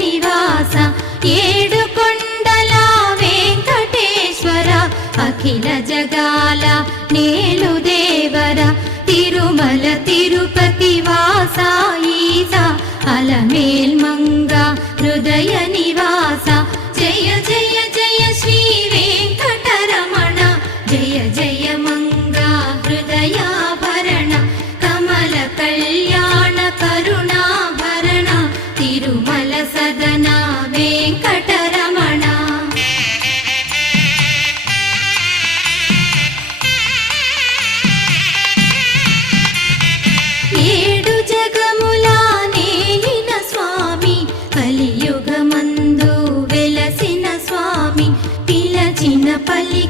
నివాస ఏడు కొండల వెంకటేశ్వర అఖిల జగాల నేలు దేవర తిరుమల తిరుపతి వాస ఈస అలమేల్ మంగ హృదయ నివాస జయ జయ జయ శ్రీ వెంకటరమణ జయ జయ మంగ హృదయాభరణ కమల కళ్యాణ కరుణాభరణ తిరుమల సదన వెంకటరమణ ఏడు జగముల నేలిన స్వామి కలియుగమందు వెలసిన స్వామి పిలచిన పలి